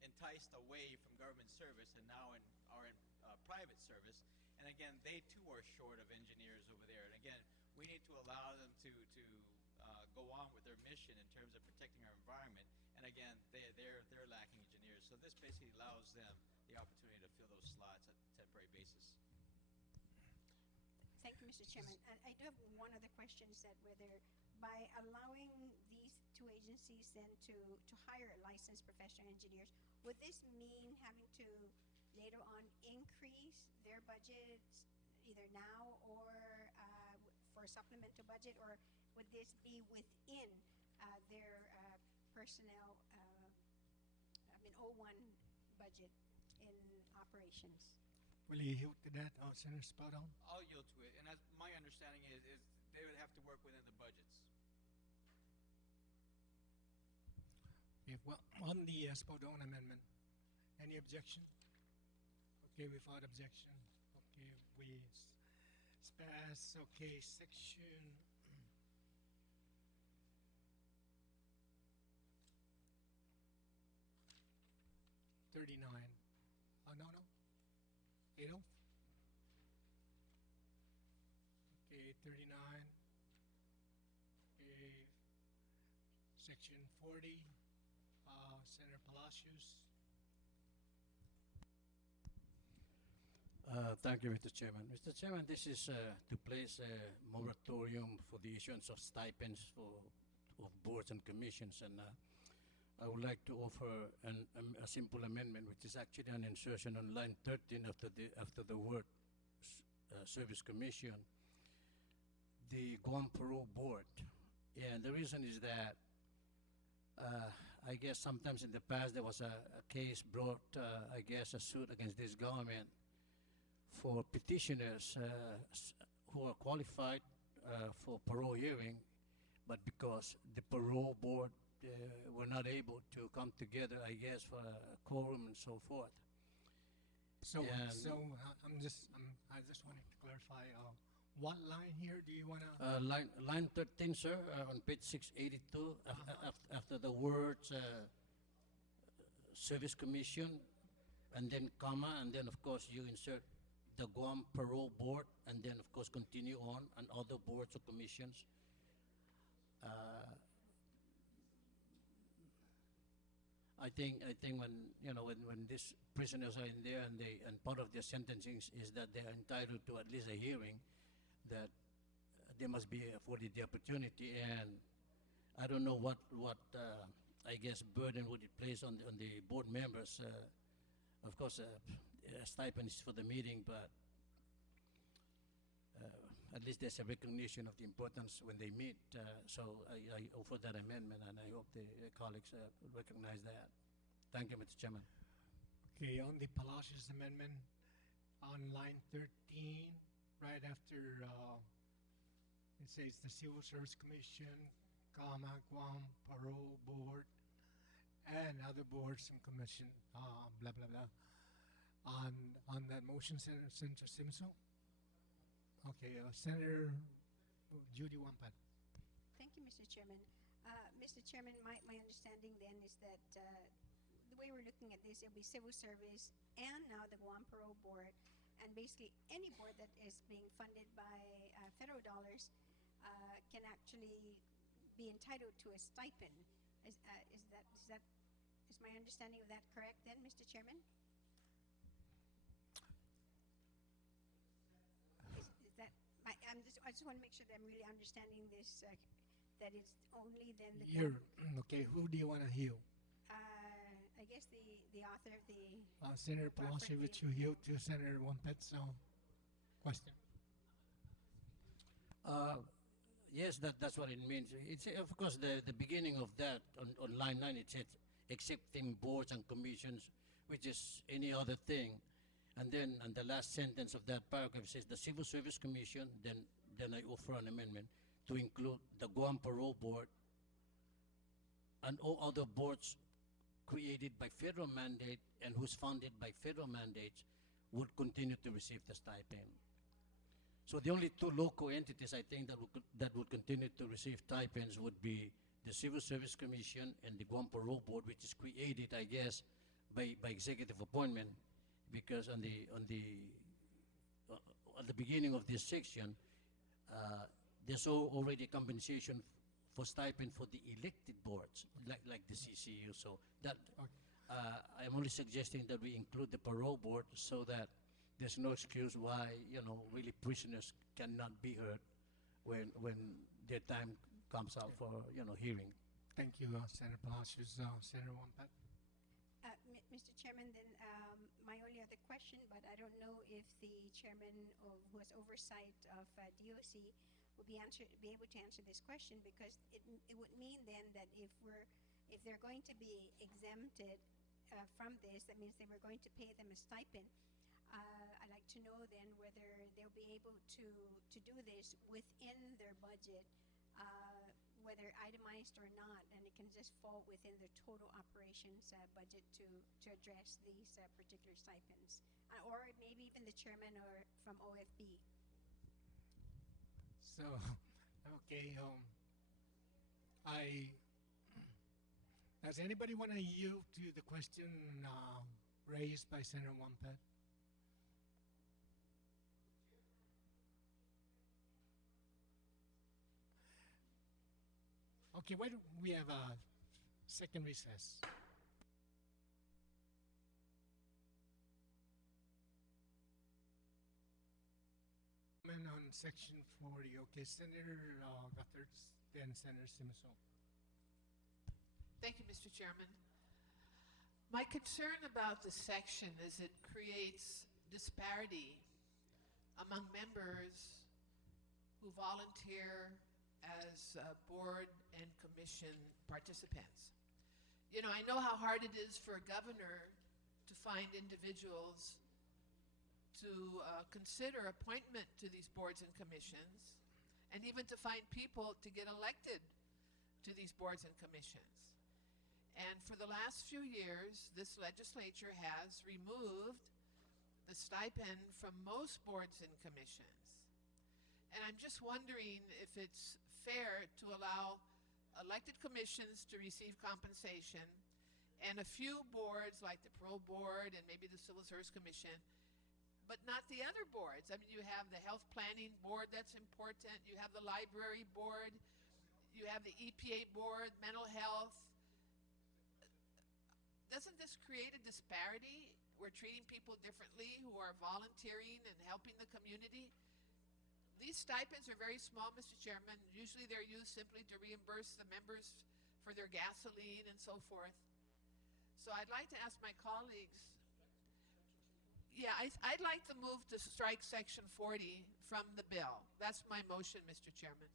enticed away from government service and now are in private service. And again, they too are short of engineers over there. And again, we need to allow them to go on with their mission in terms of protecting our environment. And again, they're lacking engineers. So this basically allows them the opportunity to fill those slots at a temporary basis. Thank you, Mr. Chairman. And I do have one other question, is that whether by allowing these 2 agencies then to hire licensed professional engineers, would this mean having to later on increase their budgets either now or for a supplemental budget, or would this be within their personnel, O1 budget in operations? Will you yield to that, Senator Spadon? I'll yield to it. And as my understanding is they would have to work within the budgets. Okay, well, on the Spadon amendment, any objection? Okay, without objection. Okay, it's passed. Okay, section 39. No. 80? Okay, 39. Okay, section 40. Senator Palacios. Thank you, Mr. Chairman. Mr. Chairman, this is to place a moratorium for the issuance of stipends of boards and commissions, and I would like to offer a simple amendment, which is actually an insertion on line 13 after the word Service Commission, the Guam Parole Board. And the reason is that I guess sometimes in the past there was a case brought, I guess, a suit against this government for petitioners who are qualified for parole hearing, but because the parole board were not able to come together, I guess, for a quorum and so forth. So I just wanted to clarify. What line here do you want to? Line 13, sir, on page 682, after the words Service Commission, and then comma, and then of course you insert the Guam Parole Board, and then of course continue on, and other boards or commissions. I think when these prisoners are in there and part of their sentencing is that they are entitled to at least a hearing, that they must be afforded the opportunity. And I don't know what I guess burden would it place on the board members. Of course, a stipend is for the meeting, but at least there's a recognition of the importance when they meet. So I offer that amendment, and I hope the colleagues recognize that. Thank you, Mr. Chairman. Okay, on the Palacios amendment, on line 13, right after it says the Civil Service Commission, comma, Guam Parole Board, and other boards and commission, blah, blah, blah. On that motion, Senator Simpson? Okay, Senator Judy Wampat. Thank you, Mr. Chairman. Mr. Chairman, my understanding then is that the way we're looking at this, it'll be civil service and now the Guam Parole Board, and basically any board that is being funded by federal dollars can actually be entitled to a stipend. Is my understanding of that correct then, Mr. Chairman? just want to make sure that I'm really understanding this, that it's only then the You're, okay, who do you want to heal? I guess the author of the Senator Pelosi, would you yield to Senator Wampet's question? Yes, that's what it means. It's of course the beginning of that on line 9. It says excepting boards and commissions, which is any other thing, and then on the last sentence of that paragraph says the Civil Service Commission. Then I offer an amendment to include the Guam Parole Board and all other boards created by federal mandate and who's funded by federal mandates would continue to receive the stipend. So the only two local entities I think that would continue to receive stipends would be the Civil Service Commission and the Guam Parole Board, which is created, I guess, by executive appointment, because on the at the beginning of this section, there's already compensation for stipend for the elected boards, like the CCU. So that I'm only suggesting that we include the parole board so that there's no excuse why really prisoners cannot be heard when their time comes out for hearing. Thank you, Senator Palacios. Senator Wampet? Mr. Chairman, then my only other question, but I don't know if the chairman who has oversight of DOC will be able to answer this question, because it would mean then that if they're going to be exempted from this, that means they were going to pay them a stipend. I'd like to know then whether they'll be able to do this within their budget, whether itemized or not, and it can just fall within the total operations budget to address these particular stipends, or maybe even the chairman or from OFB. So, okay, does anybody want to yield to the question raised by Senator Wampet? Okay, why don't we have a second recess? Comment on section 40. Okay, Senator Guthertz, then Senator Simiso. Thank you, Mr. Chairman. My concern about this section is it creates disparity among members who volunteer as board and commission participants. I know how hard it is for a governor to find individuals to consider appointment to these boards and commissions, and even to find people to get elected to these boards and commissions. And for the last few years, this legislature has removed the stipend from most boards and commissions. And I'm just wondering if it's fair to allow elected commissions to receive compensation and a few boards like the Parole Board and maybe the Civil Service Commission, but not the other boards. I mean, you have the Health Planning Board, that's important. You have the Library Board. You have the EPA Board, Mental Health. Doesn't this create a disparity? We're treating people differently who are volunteering and helping the community. These stipends are very small, Mr. Chairman. Usually they're used simply to reimburse the members for their gasoline and so forth. So I'd like to ask my colleagues, I'd like to move to strike section 40 from the bill. That's my motion, Mr. Chairman.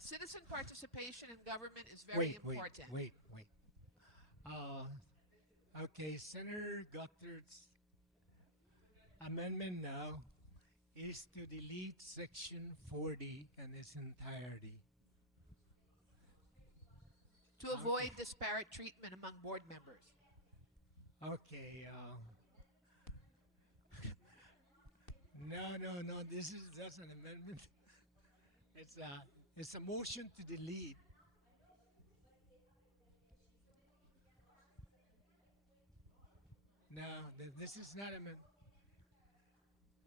Citizen participation in government is very important. Wait. Okay, Senator Guthertz amendment now is to delete section 40 in its entirety. To avoid disparate treatment among board members. Okay, no, this is just an amendment. It's a motion to delete. No, this is not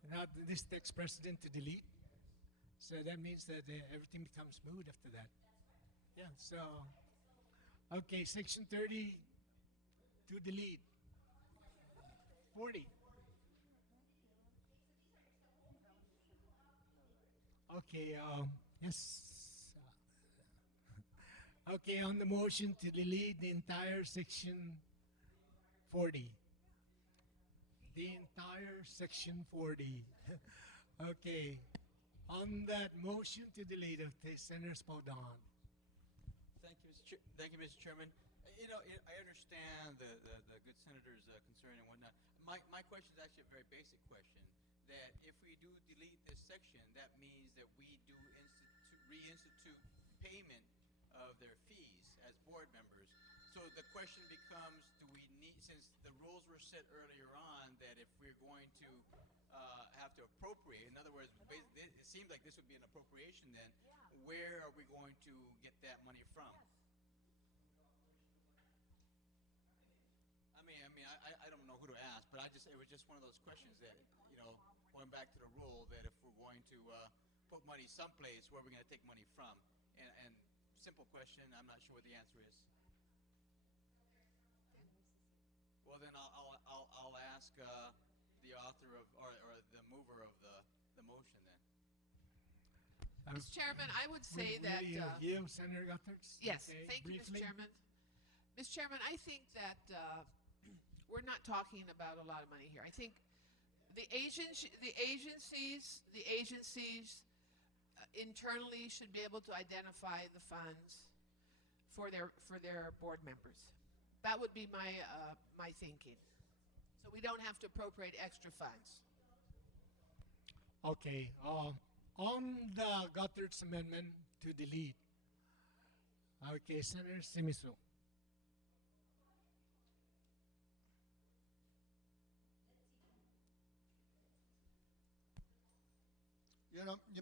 not this takes precedent to delete. So that means that everything becomes moot after that. Yeah, so, okay, section 30 to delete. 40. Okay, yes. Okay, on the motion to delete the entire section 40. The entire section 40. Okay. On that motion to delete of Senator Spodon. Thank you, Mr. Chairman. I understand the good senator's concern and whatnot. My question is actually a very basic question. That if we do delete this section, that means that we do reinstitute payment of their fees as board members. So the question becomes, do we need, since the rules were set earlier on, that if we're going to have to appropriate, in other words, it seems like this would be an appropriation then, where are we going to get that money from? I don't know who to ask, but it was just one of those questions that, going back to the rule, that if we're going to put money someplace, where are we going to take money from? And simple question, I'm not sure what the answer is. Well, then I'll ask the author of, or the mover of the motion then. Mr. Chairman, I would say that. You, Senator Gutherts? Yes, Okay, thank you, Mr. briefly. Chairman. Mr. Chairman, I think that we're not talking about a lot of money here. I think the agencies internally should be able to identify the funds for their board members. That would be my thinking. So we don't have to appropriate extra funds. Okay. On the Gutherts amendment to delete. Okay, Senator Simisu.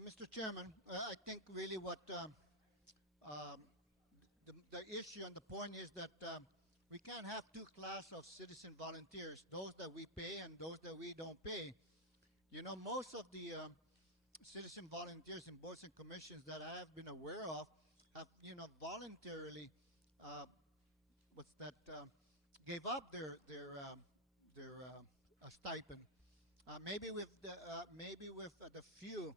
Mr. Chairman, I think really what the issue and the point is that we can't have two classes of citizen volunteers, those that we pay and those that we don't pay. Most of the citizen volunteers in boards and commissions that I have been aware of have, voluntarily, gave up their stipend. Maybe with the few,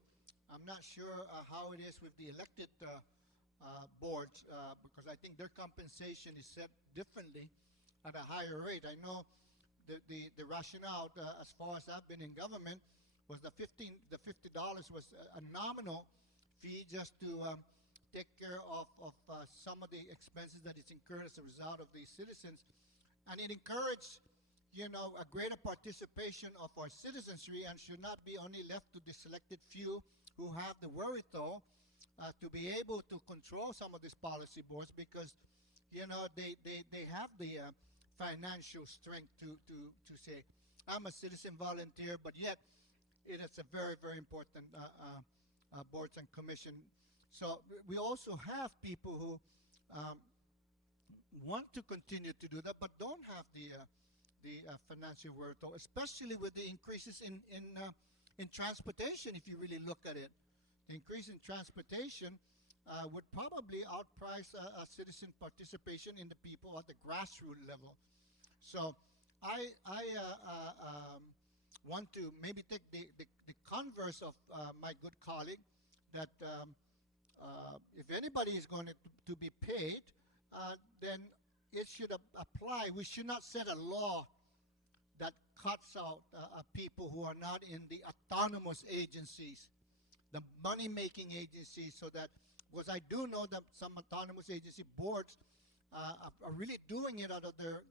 I'm not sure how it is with the elected boards, because I think their compensation is set differently at a higher rate. I know the rationale, as far as I've been in government, was the $50 was a nominal fee just to take care of some of the expenses that is incurred as a result of these citizens, and it encouraged a greater participation of our citizenry, and should not be only left to the selected few who have the wherewithal to be able to control some of these policy boards, because they have the financial strength to say, I'm a citizen volunteer, but yet it is a very, very important boards and commission. So we also have people who want to continue to do that, but don't have the financial wherewithal, especially with the increases in transportation. If you really look at it, the increase in transportation would probably outprice citizen participation in the people at the grassroots level. So I want to maybe take the converse of my good colleague, that if anybody is going to be paid, then it should apply. We should not set a law that cuts out people who are not in the autonomous agencies, the money-making agencies, so that, because I do know that some autonomous agency boards are really doing it out of their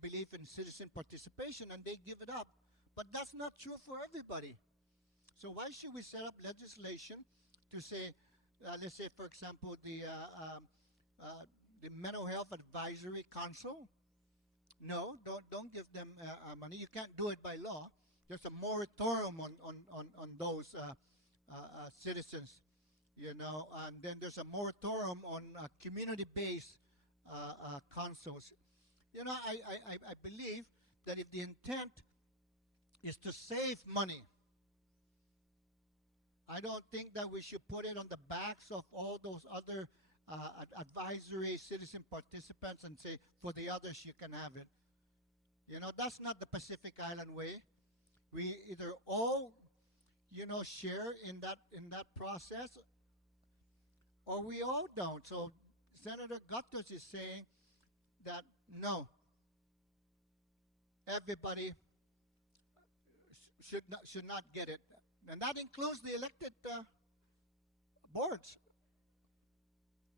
belief in citizen participation, and they give it up. But that's not true for everybody. So why should we set up legislation to say, let's say, for example, the Mental Health Advisory Council? No, don't give them money. You can't do it by law. There's a moratorium on those citizens, and then there's a moratorium on community-based councils. I believe that if the intent is to save money, I don't think that we should put it on the backs of all those other advisory citizen participants and say, for the others you can have it. That's not the Pacific Island way. We either all, share in that process, or we all don't. So Senator Gutters is saying that no, everybody should not get it, and that includes the elected boards.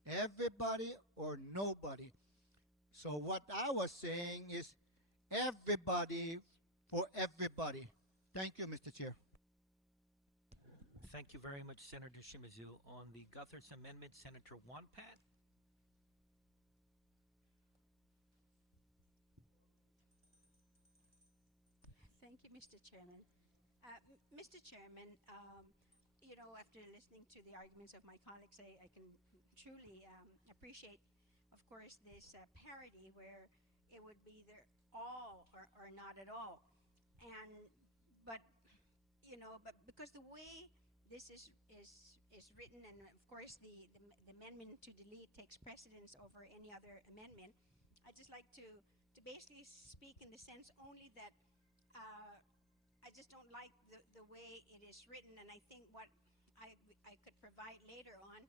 Everybody or nobody. So what I was saying is everybody for everybody. Thank you, Mr. Chair. Thank you very much, Senator Shimizu. On the Guther's amendment, Senator Wampat. Thank you, Mr. Chairman. Mr. Chairman, after listening to the arguments of my colleagues, I can truly appreciate, of course, this parity where it would be either all or not at all. But because the way this is written, and of course the amendment to delete takes precedence over any other amendment, I'd just like to basically speak in the sense only that I just don't like the way it is written, and I think what I could provide later on,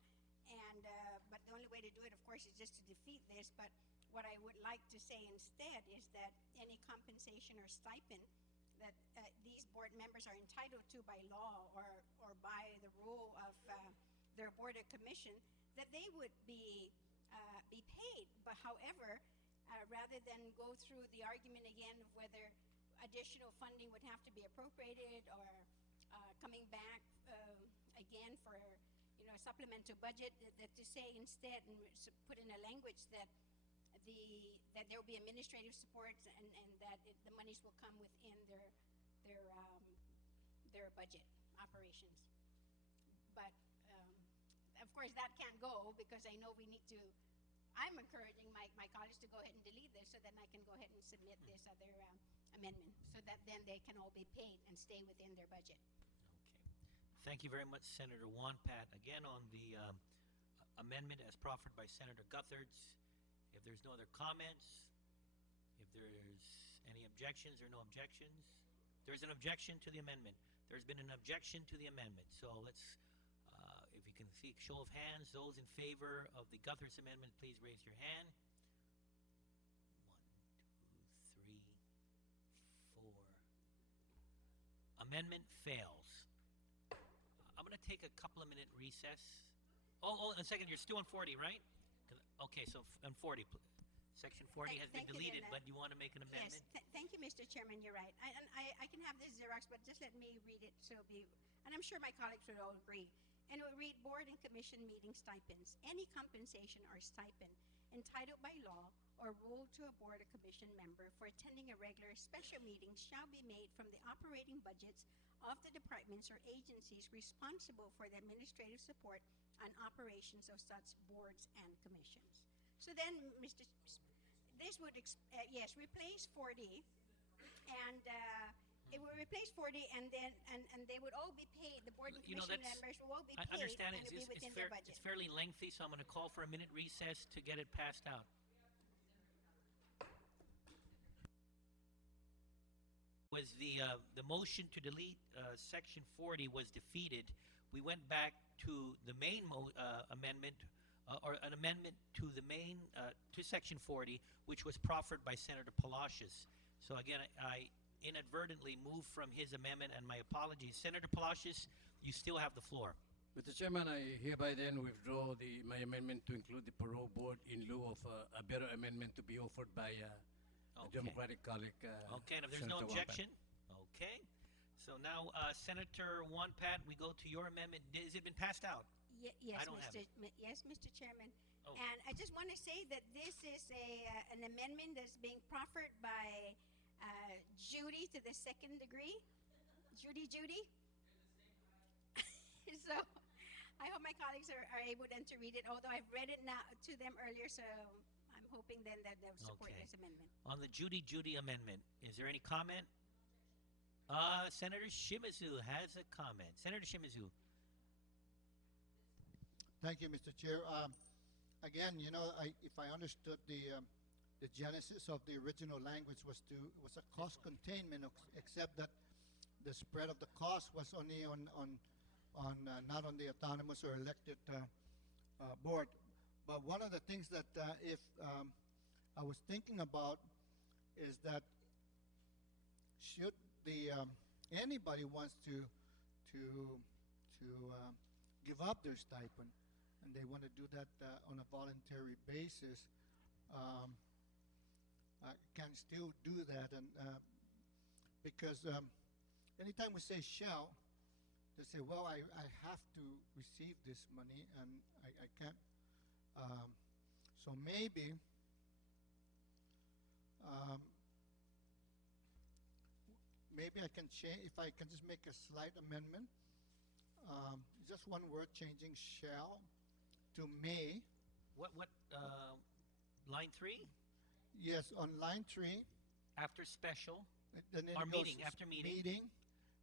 but the only way to do it, of course, is just to defeat this. But what I would like to say instead is that any compensation or stipend that these board members are entitled to by law or by the rule of their board or commission, that they would be paid. But however, rather than go through the argument again of whether additional funding would have to be appropriated or coming back again for a supplemental budget, that to say instead and put in a language that there will be administrative supports and that the monies will come within their budget operations. But of course that can't go, because I know we need to. I'm encouraging my colleagues to go ahead and delete this so then I can go ahead and submit this other amendment so that then they can all be paid and stay within their budget. Okay. Thank you very much, Senator Wampat. Again, on the amendment as proffered by Senator Gutherts, if there's no other comments, if there's any objections or no objections, there's an objection to the amendment. There's been an objection to the amendment. So let's, if you can see, show of hands, those in favor of the Gutherts amendment, please raise your hand. 1, 2, 3, 4. Amendment fails. I'm going to take a couple of minute recess. Oh, in a second, you're still on 40, right? Okay, so on 40, Section 40 has been deleted, but you want to make an amendment? Yes, thank you, Mr. Chairman. You're right. I can have this Xerox, but just let me read it so it'll be, and I'm sure my colleagues would all agree. And it will read, board and commission meeting stipends. Any compensation or stipend entitled by law or rule to a board or commission member for attending a regular special meeting shall be made from the operating budgets of the departments or agencies responsible for the administrative support and operations of such boards and commissions. So then, this would, replace 40, and it will replace 40, and then and they would all be paid. The board and commission members will all be paid. I understand and it'll be within their budget. It's fairly lengthy, so I'm going to call for a minute recess to get it passed out. Was the motion to delete Section 40 was defeated, we went back to the main amendment, or an amendment to the main, to Section 40, which was proffered by Senator Palacios. So again, I inadvertently moved from his amendment, and my apologies. Senator Palacios, you still have the floor. Mr. Chairman, I hereby then withdraw my amendment to include the parole board in lieu of a better amendment to be offered by a Democratic colleague. Okay, and if there's no objection, okay. So now, Senator Wampat, we go to your amendment. Has it been passed out? Yes, yes, Mr. Chairman. Oh. And I just want to say that this is an amendment that's being proffered by Judy to the second degree. Judy. So I hope my colleagues are able then to read it, although I've read it now to them earlier, so I'm hoping then that they'll support this amendment. On the Judy amendment, is there any comment? Senator Shimizu has a comment. Senator Shimizu. Thank you, Mr. Chair. Again, if I understood the genesis of the original language was a cost containment, except that the spread of the cost was only not on the autonomous or elected board. But one of the things that if I was thinking about is that should the anybody wants to give up their stipend and they want to do that on a voluntary basis, can still do that. And because anytime we say shall, they say, well, I have to receive this money and I can't. So maybe maybe I can change, if I can just make a slight amendment, just one word, changing shall to may. What, line 3? Yes, on line 3. After special, Then it or goes meeting, after meeting. Meeting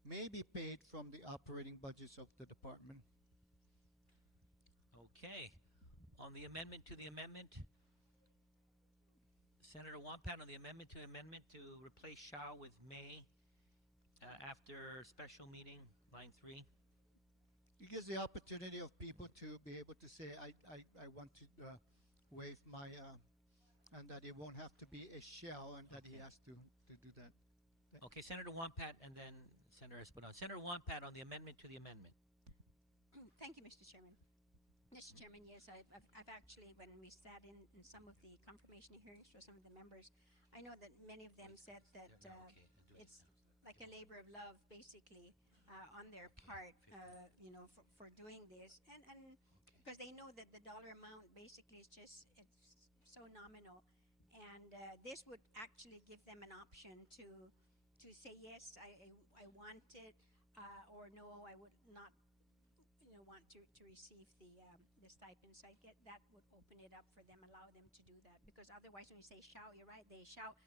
may be paid from the operating budgets of the department. Okay. On the amendment to the amendment, Senator Wampat, on the amendment to replace shall with may after special meeting, line 3. It gives the opportunity of people to be able to say, I want to waive my, and that it won't have to be a shall, and that he has to do that. Okay, Senator Wampat and then Senator Espinosa. Senator Wampat on the amendment to the amendment. Thank you, Mr. Chairman. Mr. Chairman, yes, I've actually, when we sat in some of the confirmation hearings for some of the members, I know that many of them said that it's like a labor of love, basically, on their part, for doing this. And because they know that the dollar amount basically is just, it's so nominal. And this would actually give them an option to say, yes, I want it, or no, I would not want to receive the stipend. So I get that would open it up for them, allow them to do that. Because otherwise, when you say shall, you're right, they shall,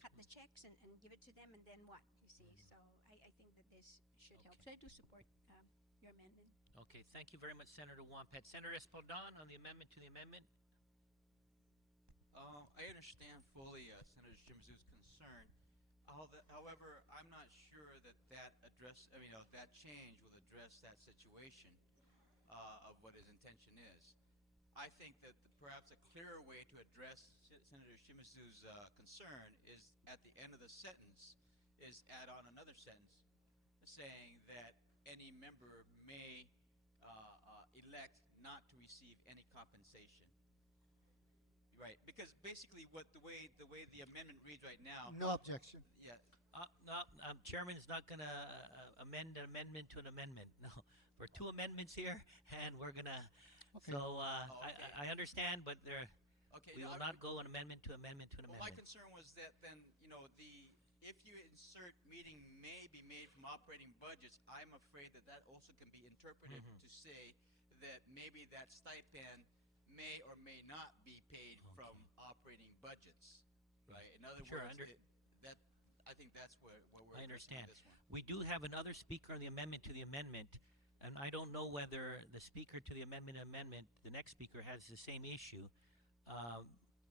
cut the checks and give it to them, and then what, you see. So I think that this should help. So I do support your amendment. Okay, thank you very much, Senator Wampat. Senator Espaldon on the amendment to the amendment. I understand fully Senator Shimizu's concern. However, I'm not sure that that change will address that situation of what his intention is. I think that perhaps a clearer way to address Senator Shimizu's concern is at the end of the sentence is add on another sentence saying that any member may elect not to receive any compensation. Right, because basically the way the amendment reads right now. No objection. Yeah. No, Chairman's not going to amend an amendment to an amendment. No, there are 2 amendments here, and we're going to. Okay. So Okay. I understand, but Okay. we will not go an amendment to amendment to an Well, my amendment. concern was that then if you insert meeting may be made from operating budgets, I'm afraid that also can be interpreted to say that maybe that stipend may or may not be paid from operating budgets, right? In other Sure, words, I think that's where we're I understand. this one. We do have another speaker on the amendment to the amendment, and I don't know whether the speaker to the amendment, the next speaker, has the same issue.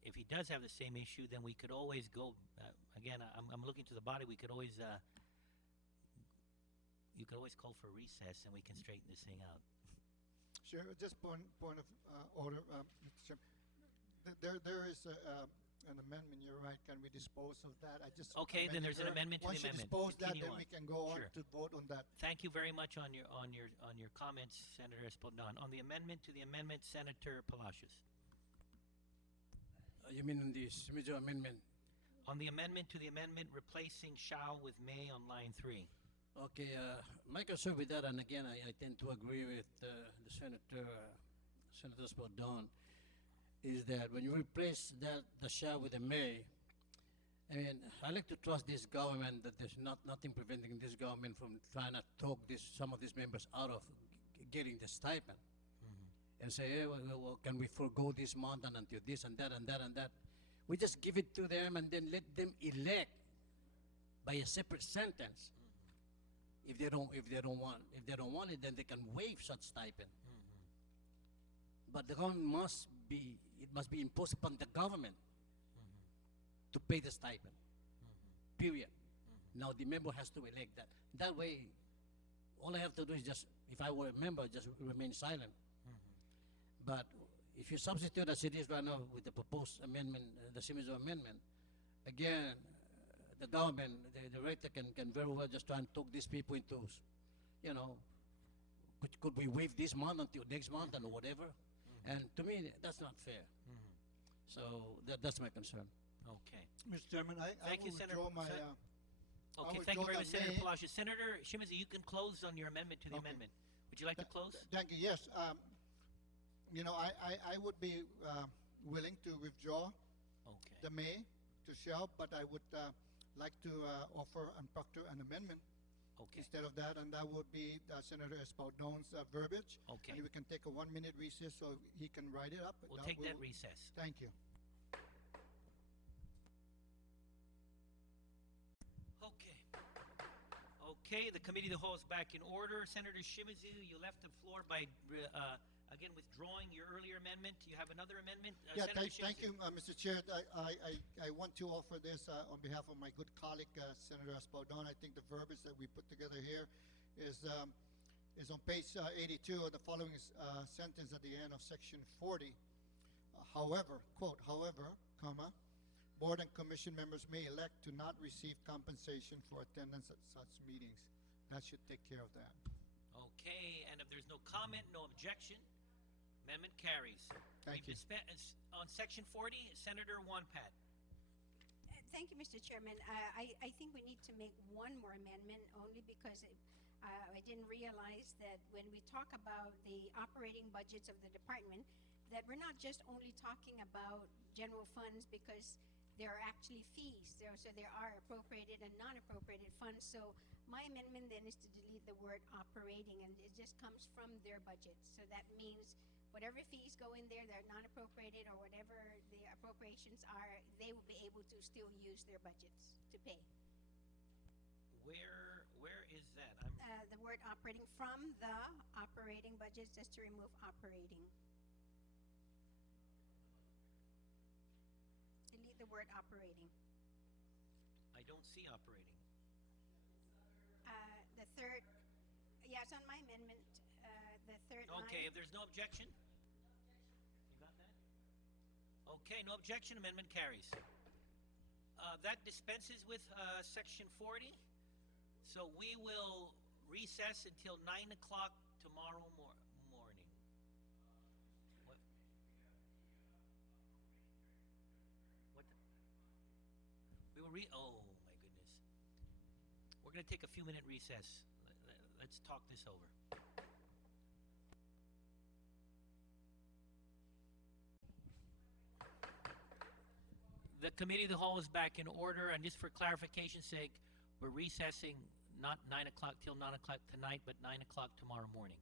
If he does have the same issue, then we could always go, again, I'm looking to the body, you could always call for recess and we can straighten this thing out. Sure, just point of order, Mr. Chairman. There is an amendment, you're right, can we dispose of that? Okay, then there's an amendment to the amendment. Once you dispose that, Continue then on. we can go on Sure. to vote on that. Thank you very much on your comments, Senator Espaldon. On the amendment to the amendment, Senator Palacios. You mean on the Shimizu amendment? On the amendment to the amendment, replacing shall with may on line 3. Okay, my concern with that, and again, I tend to agree with the Senator Espaldon, is that when you replace the shall with a may, I mean, I like to trust this government that there's nothing preventing this government from trying to talk some of these members out of getting the stipend. And say, hey, well, can we forego this month and until this and that and that and that? We just give it to them and then let them elect by a separate sentence. If they don't want it, then they can waive such stipend. But the government must be imposed upon the government to pay the stipend. Period. Now the member has to elect that. That way, all I have to do is just, if I were a member, just remain silent. But if you substitute as it is right now with the proposed amendment, the Simmons amendment, again, the government, the director can very well just try and talk these people into, you know, could we waive this month until next month and whatever? And to me, that's not fair. So that's my concern. Okay. Mr. Chairman, I Thank will you, Senator. withdraw my, Okay, would thank you go very the much, Senator May- Palacios. Senator Shimizu, you can close on your amendment to the Okay. amendment. Would you like to close? Thank you. Yes. You know, I would be willing to withdraw Okay. the May to shelf, but I would like to offer and proctor an amendment Okay. instead of that, and that would be Senator Espaldon's verbiage. Okay. And we can take a 1-minute recess so he can write it up. We'll take that recess. Thank you. Okay. Okay, the committee of the whole is back in order. Senator Shimizu, you left the floor by, again, withdrawing your earlier amendment. You have another amendment? Yeah, Senator thank Shimizu. you, Mr. Chair. I want to offer this on behalf of my good colleague, Senator Espaldon. I think the verbiage that we put together here is on page 82 of the following sentence at the end of section 40. However, quote, however, comma, board and commission members may elect to not receive compensation for attendance at such meetings. That should take care of that. Okay, and if there's no comment, no objection, amendment carries. Thank you. On section 40, Senator Wonpat. Thank you, Mr. Chairman. I think we need to make one more amendment only because I didn't realize that when we talk about the operating budgets of the department, that we're not just only talking about general funds because there are actually fees. So there are appropriated and non-appropriated funds. So my amendment then is to delete the word operating, and it just comes from their budgets. So that means whatever fees go in there, they're non-appropriated or whatever the appropriations are, they will be able to still use their budgets to pay. Where is that? The word operating from the operating budgets, just to remove operating. Delete the word operating. I don't see operating. The third, yeah, it's on my amendment. The third line. Okay, if there's no objection? You got that? Okay, no objection, amendment carries. That dispenses with section 40. So we will recess until 9 o'clock tomorrow morning. What? What? We will oh my goodness. We're going to take a few minute recess. Let's talk this over. The committee of the whole is back in order, and just for clarification's sake, we're recessing not 9 o'clock till 9 o'clock tonight, but 9 o'clock tomorrow morning.